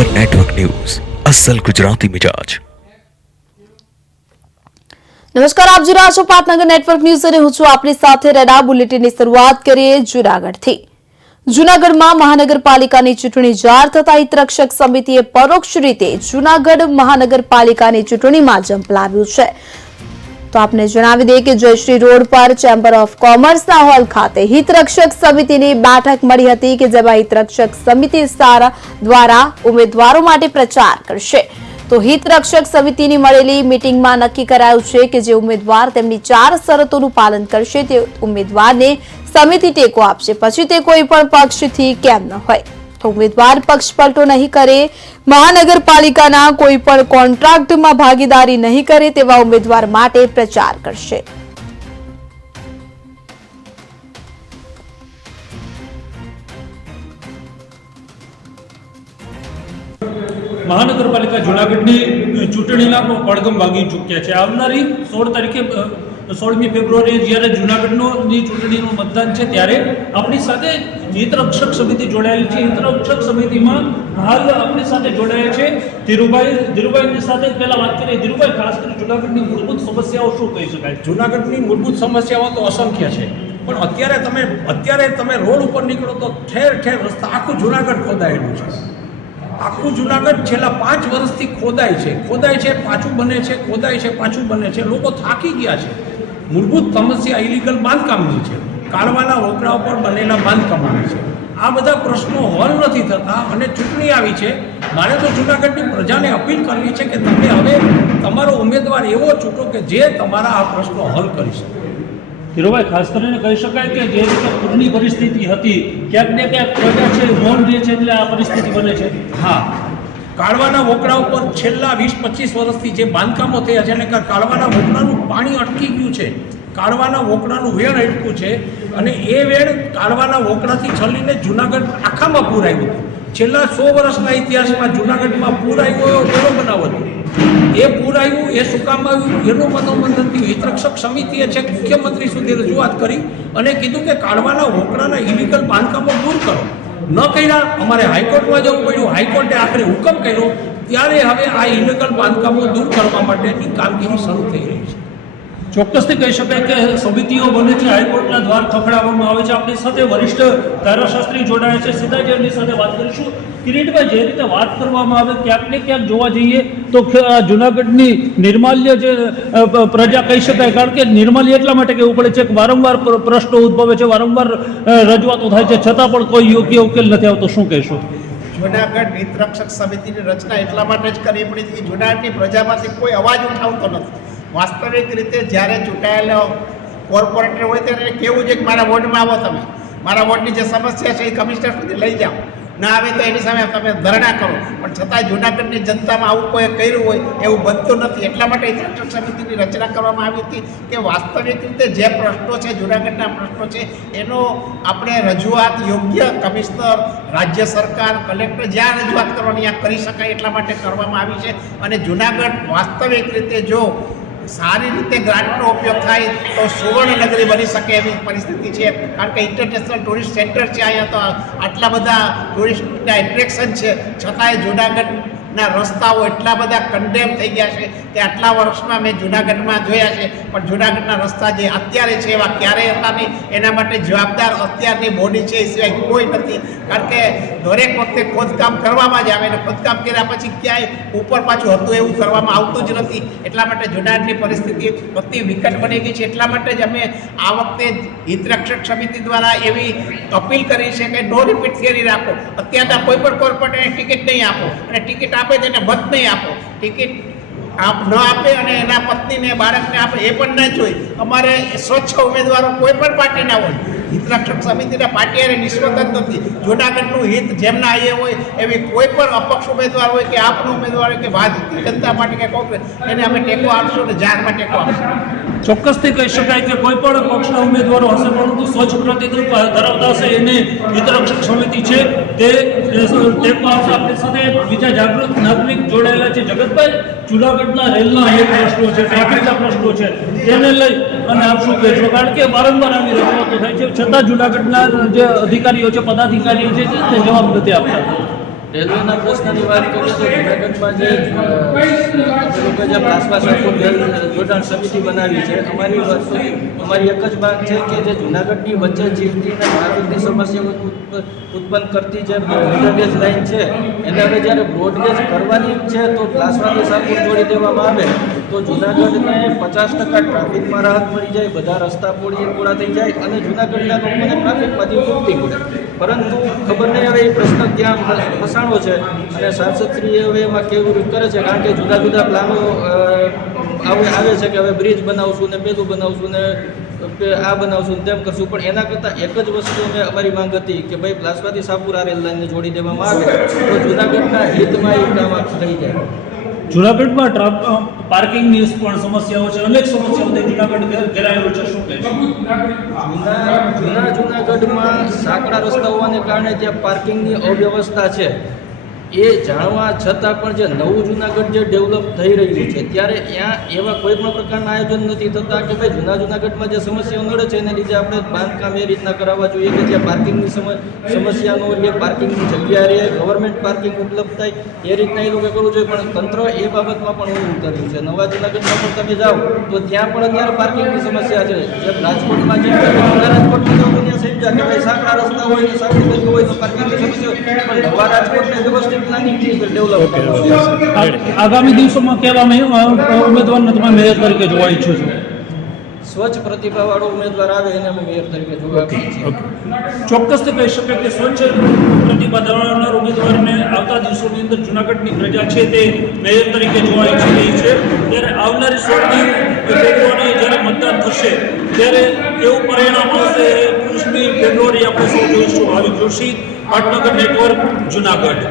પાટનગર network news અસલ ગુજરાતી મિજાજ। નમસ્કાર, આપ જોઈ રહ્યા છો પાટનગર નેટવર્ક ન્યૂઝ અને હું છું આપની સાથે રેડા। બુલેટિનની શરૂઆત કરીએ જૂનાગઢથી। જૂનાગઢમાં મહાનગરપાલિકાની ચૂંટણી જાહેર થતા હિતરક્ષક સમિતિએ પરોક્ષ રીતે જૂનાગઢ મહાનગરપાલિકાની ચૂંટણીમાં ઝંપલાવ્યું છે। તો આપને જણાવી દઈએ કે જયશ્રી રોડ પર ચેમ્બર ઓફ કોમર્સના હોલ ખાતે હિતરક્ષક સમિતિની બેઠક મળી હતી કે જેમાં હિતરક્ષક સમિતિ દ્વારા ઉમેદવારો માટે પ્રચાર કરશે। તો હિતરક્ષક સમિતિની મળેલી મીટિંગમાં નક્કી કરાયું છે કે જે ઉમેદવાર તેમની 4 શરતોનું પાલન કરશે તે ઉમેદવારને સમિતિ ટેકો આપશે, પછી તે કોઈ પણ પક્ષથી કેમ ન હોય। તો ઉમેદવાર પક્ષ પલટો નહીં કરે, મહાનગરપાલિકાના કોઈ પણ કોન્ટ્રાક્ટમાં ભાગીદારી નહીં કરે તેવા ઉમેદવાર માટે પ્રચાર કરશે। મહાનગરપાલિકા જૂનાગઢની ચૂંટણીના પડઘમ વાગી ચૂક્યા છે। આવનારી 16 તારીખે 16મી ફેબ્રુઆરીએ જ્યારે જૂનાગઢની ચૂંટણીનું મતદાન છે ત્યારે આપણી સાથે હિતરક્ષક સમિતિ જોડાયેલી છે। હિતરક્ષક સમિતિમાં હાલ આપણી સાથે જોડાયા છે ધીરુભાઈની સાથે પહેલા વાત કરીએ। ધીરુભાઈ, ખાસ કરી જૂનાગઢની મૂળભૂત સમસ્યાઓ શું કહી શકાય? જૂનાગઢની મૂળભૂત સમસ્યાઓ તો અસંખ્ય છે, પણ અત્યારે તમે રોડ ઉપર નીકળો તો ઠેર ઠેર રસ્તા આખું જૂનાગઢ ખોદાયેલું છે। આખું જૂનાગઢ છેલ્લા 5 વર્ષથી ખોદાય છે, પાછું બને છે, ખોદાય છે, પાછું બને છે। લોકો થાકી ગયા છે। મૂળભૂત સમસ્યા ઇલીગલ બાંધકામની છે, કાળવાના વોકડા ઉપર બનેલા બાંધકામોની છે। આ બધા પ્રશ્નો હલ નથી થતા અને ચૂંટણી આવી છે। મારે તો જૂનાગઢની પ્રજાને અપીલ કરવી છે કે તમે હવે તમારો ઉમેદવાર એવો ચૂંટો કે જે તમારા આ પ્રશ્નો હલ કરી શકે। ધીરુભાઈ, ખાસ કરીને કહી શકાય કે જે રીતે પૂરની પરિસ્થિતિ હતી ક્યાંક ને ક્યાંક પ્રજા છે મૌન રહે છે એટલે આ પરિસ્થિતિ બને છે। હા, કાળવાના વોકડા ઉપર છેલ્લા 20-25 વર્ષથી જે બાંધકામો થયા છે, એટલે કે કાળવાના વોકડાનું પાણી અટકી ગયું છે, કાળવાના વોકડાનું વેણ અટક્યું છે અને એ વેણ કાળવાના વોકડાથી છલીને જૂનાગઢ આખામાં પૂર આવ્યું હતું। છેલ્લા 100 વર્ષના ઇતિહાસમાં જૂનાગઢમાં પૂર આવ્યો એનો બનાવ હતો। એ પૂર આવ્યું, એ શું કામ આવ્યું એનું મનોમંથન થયું। હિતરક્ષક સમિતિએ છે મુખ્યમંત્રી સુધી રજૂઆત કરી અને કીધું કે કાળવાના વોકડાના ઇલીગલ બાંધકામો દૂર કરો। ન કર્યા, અમારે હાઈકોર્ટમાં જવું પડ્યું, હાઈકોર્ટે આખરે હુકમ કર્યો, ત્યારે હવે આ ઇલીગલ બાંધકામો દૂર કરવા માટેની કામગીરી શરૂ થઈ રહી છે। ચોક્કસથી કહી શકાય કે સમિતિઓ બને છે, હાઈકોર્ટના દ્વાર ખખડાવવામાં આવે છે। આપણી સાથે વરિષ્ઠ ધારાશાસ્ત્રી જોડાયા છે, સીધા જ એમની સાથે વાત કરીશું। કિરીટભાઈ, જે રીતે વાત કરવામાં આવે ક્યાંક ને ક્યાંક જોવા જઈએ તો જૂનાગઢની નિર્માલ્ય જે પ્રજા કહી શકાય, કારણ કે નિર્માલ્ય એટલા માટે કહેવું પડે છે કે વારંવાર પ્રશ્નો ઉદ્ભવે છે, વારંવાર રજૂઆતો થાય છે, છતાં પણ કોઈ યોગ્ય ઉકેલ નથી આવતો। શું કહેશો? જૂનાગઢ હિતરક્ષક સમિતિની રચના એટલા માટે જ કરવી પડી કે જૂનાગઢની પ્રજામાંથી કોઈ અવાજ ઉઠાવતો નથી। વાસ્તવિક રીતે જ્યારે ચૂંટાયેલો કોર્પોરેટર હોય ત્યારે કેવું છે કે મારા વોર્ડમાં આવો, તમે મારા વોર્ડની જે સમસ્યા છે એ કમિશનર સુધી લઈ જાઓ, ના આવે તો એની સામે તમે ધરણા કરો, પણ છતાં જૂનાગઢની જનતામાં આવું કોઈ કર્યું હોય એવું બનતું નથી। એટલા માટે હિતરક્ષક સમિતિની રચના કરવામાં આવી હતી કે વાસ્તવિક રીતે જે પ્રશ્નો છે, જૂનાગઢના પ્રશ્નો છે, એનો આપણે રજૂઆત યોગ્ય કમિશનર, રાજ્ય સરકાર, કલેક્ટર જ્યાં રજૂઆત કરવાની ત્યાં કરી શકાય એટલા માટે કરવામાં આવી છે। અને જૂનાગઢ વાસ્તવિક રીતે જો સારી રીતે ગ્રાન્ટનો ઉપયોગ થાય તો સુવર્ણનગરી બની શકે એવી પરિસ્થિતિ છે, કારણ કે ઇન્ટરનેશનલ ટુરિસ્ટ સેન્ટર છે। અહીંયા તો આટલા બધા ટુરિસ્ટના એટ્રેક્શન છે, છતાંય જૂનાગઢના રસ્તાઓ એટલા બધા કન્ડેમ થઈ ગયા છે કે આટલા વર્ષમાં મેં જૂનાગઢમાં જોયા છે, પણ જૂનાગઢના રસ્તા જે અત્યારે છે એવા ક્યારેય હતા નહીં। એના માટે જવાબદાર અત્યારની બોડી છે એ સિવાય કોઈ નથી, કારણ કે દરેક વખતે ખોદકામ કરવામાં જ આવે અને ખોદકામ કર્યા પછી ક્યાંય ઉપર પાછું હતું એવું કરવામાં આવતું જ નથી। એટલા માટે જૂનાગઢની પરિસ્થિતિ અતિ વિકટ બની ગઈ છે। એટલા માટે જ અમે આ વખતે હિતરક્ષક સમિતિ દ્વારા એવી અપીલ કરી છે કે નો રિપીટ થિયરી રાખો। અત્યારના કોઈ પણ કોર્પોરેટરને ટિકિટ નહીં આપો, અને ટિકિટ આપે તેને મત નહીં આપો। ટિકિટ ન આપે અને એના પત્નીને, બાળકને આપે એ પણ ન જોઈ। અમારે સ્વચ્છ ઉમેદવારો કોઈ પણ પાર્ટીના હોય, હિતરક્ષક સમિતિના પાર્ટી અને નિસ્વતંત્ર નથી। જૂનાગઢનું હિત જેમના એ હોય એવી કોઈ પણ અપક્ષ ઉમેદવાર હોય કે આપનો ઉમેદવાર હોય કે ભારતીય જનતા પાર્ટી કે કોંગ્રેસ, એને અમે ટેકો આપશું અને જાહેરમાં ટેકો આપશું। ચોક્કસથી કહી શકાય કે કોઈ પણ પક્ષના ઉમેદવારો હશે, પરંતુ સ્વચ્છ પ્રતિનિધિત્વ ધરાવતા હશે એને હિતરક્ષક સમિતિ છે તે ટેકો આપશે। આપણી સાથે બીજા જાગૃત નાગરિક જોડાયેલા છે। જગતભાઈ, જૂનાગઢના રેલના અનેક પ્રશ્નો છે, ટ્રાફિકના પ્રશ્નો છે, તેને લઈ અને આપ શું કહેશો? કારણ કે વારંવાર આવી રજૂઆતો થાય છે, છતાં જૂનાગઢના જે અધિકારીઓ છે, પદાધિકારીઓ છે તે જવાબ નથી આપતા। રેલવેના પ્રશ્નની વાત કરીએ તો જૂનાગઢમાં જે પ્લાઝમા સપોર્ટ રેલ જોડાણ સમિતિ બનાવી છે, અમારી એક જ માંગ છે કે જે જૂનાગઢની વચ્ચે જીવતી અને ટ્રાફિકની સમસ્યાઓ ઉત્પન્ન કરતી જે મીટરગેજ લાઇન છે એને હવે જ્યારે બ્રોડગેજ કરવાની જ છે તો પ્લાઝમાથી સપોર્ટ જોડી દેવામાં આવે તો જૂનાગઢને 50% ટ્રાફિકમાં રાહત મળી જાય, બધા રસ્તા પૂરા થઈ જાય અને જૂનાગઢના લોકોને ટ્રાફિકમાંથી મુક્તિ મળે. પરંતુ ખબર નહીં હવે એ પ્રશ્ન ક્યાં ફસાણો છે અને સાંસદશ્રી હવે એમાં કેવું કરે છે, કારણ કે જુદા જુદા પ્લાનો આવે છે કે હવે બ્રિજ બનાવશું ને પેલું બનાવશું ને આ બનાવશું ને તેમ કરશું, પણ એના કરતાં એક જ વસ્તુ અમારી માંગ હતી કે ભાઈ પ્લાઝમાથી સાપુરા રેલ લાઇનને જોડી દેવામાં આવે તો જૂનાગઢના હિતમાં એ કામ થઈ જાય. જૂનાગઢમાં પાર્કિંગની પણ સમસ્યાઓ છે, અનેક સમસ્યાઓ જૂનાગઢ ઘેરાયેલું છે, શું કહેશો? જૂનાગઢમાં સાંકડા રસ્તા હોવાને કારણે ત્યાં પાર્કિંગની અવ્યવસ્થા છે. એ જાણવા છતાં પણ જે નવું જૂનાગઢ જે ડેવલપ થઈ રહ્યું છે ત્યારે ત્યાં એવા કોઈ પણ પ્રકારના આયોજન નથી થતા કે ભાઈ જૂનાગઢમાં જે સમસ્યાઓ નડે છે એને લીધે આપણે બાંધકામ એ રીતના કરાવવા જોઈએ કે જ્યાં પાર્કિંગની સમસ્યાનો રહે, પાર્કિંગની જગ્યા રહે, ગવર્મેન્ટ પાર્કિંગ ઉપલબ્ધ થાય એ રીતના એ લોકો કરવું જોઈએ. પણ તંત્ર એ બાબતમાં પણ એવું કર્યું છે. નવા જૂનાગઢમાં પણ તમે જાઓ તો ત્યાં પણ અત્યારે પાર્કિંગની સમસ્યા છે. જે રાજકોટમાં જે રાજકોટમાં સમજ્યા કે ભાઈ સાંકડા રસ્તા હોય ને સાંકડી બંધ હોય તો પાર્કિંગની સમસ્યા, પણ નવા રાજકોટને વ્યવસ્થિત આગામી દિવસોમાં કેવા ઉમેદવારને તમે મેયર તરીકે જોવા ઈચ્છો છો? સ્વચ્છ પ્રતિભાવાળો ઉમેદવાર આવે એને અમે મેયર તરીકે જોવા ઈચ્છીએ છીએ. ચોક્કસથી કહી શકાય કે સ્વચ્છ પ્રતિભા ધરાવનાર ઉમેદવારને આવતા દિવસોની અંદર જૂનાગઢની પ્રજા છે તે મેયર તરીકે જોવા ઈચ્છી રહી છે. ત્યારે આવનારી 16 ફેબ્રુઆરીએ જ્યારે મતદાન થશે ત્યારે કેવું પરિણામ આવશે 20 ફેબ્રુઆરી આપણે સૌ જોઈશું. આવી જોશી, પાટનગર નેટવર્ક, જૂનાગઢ.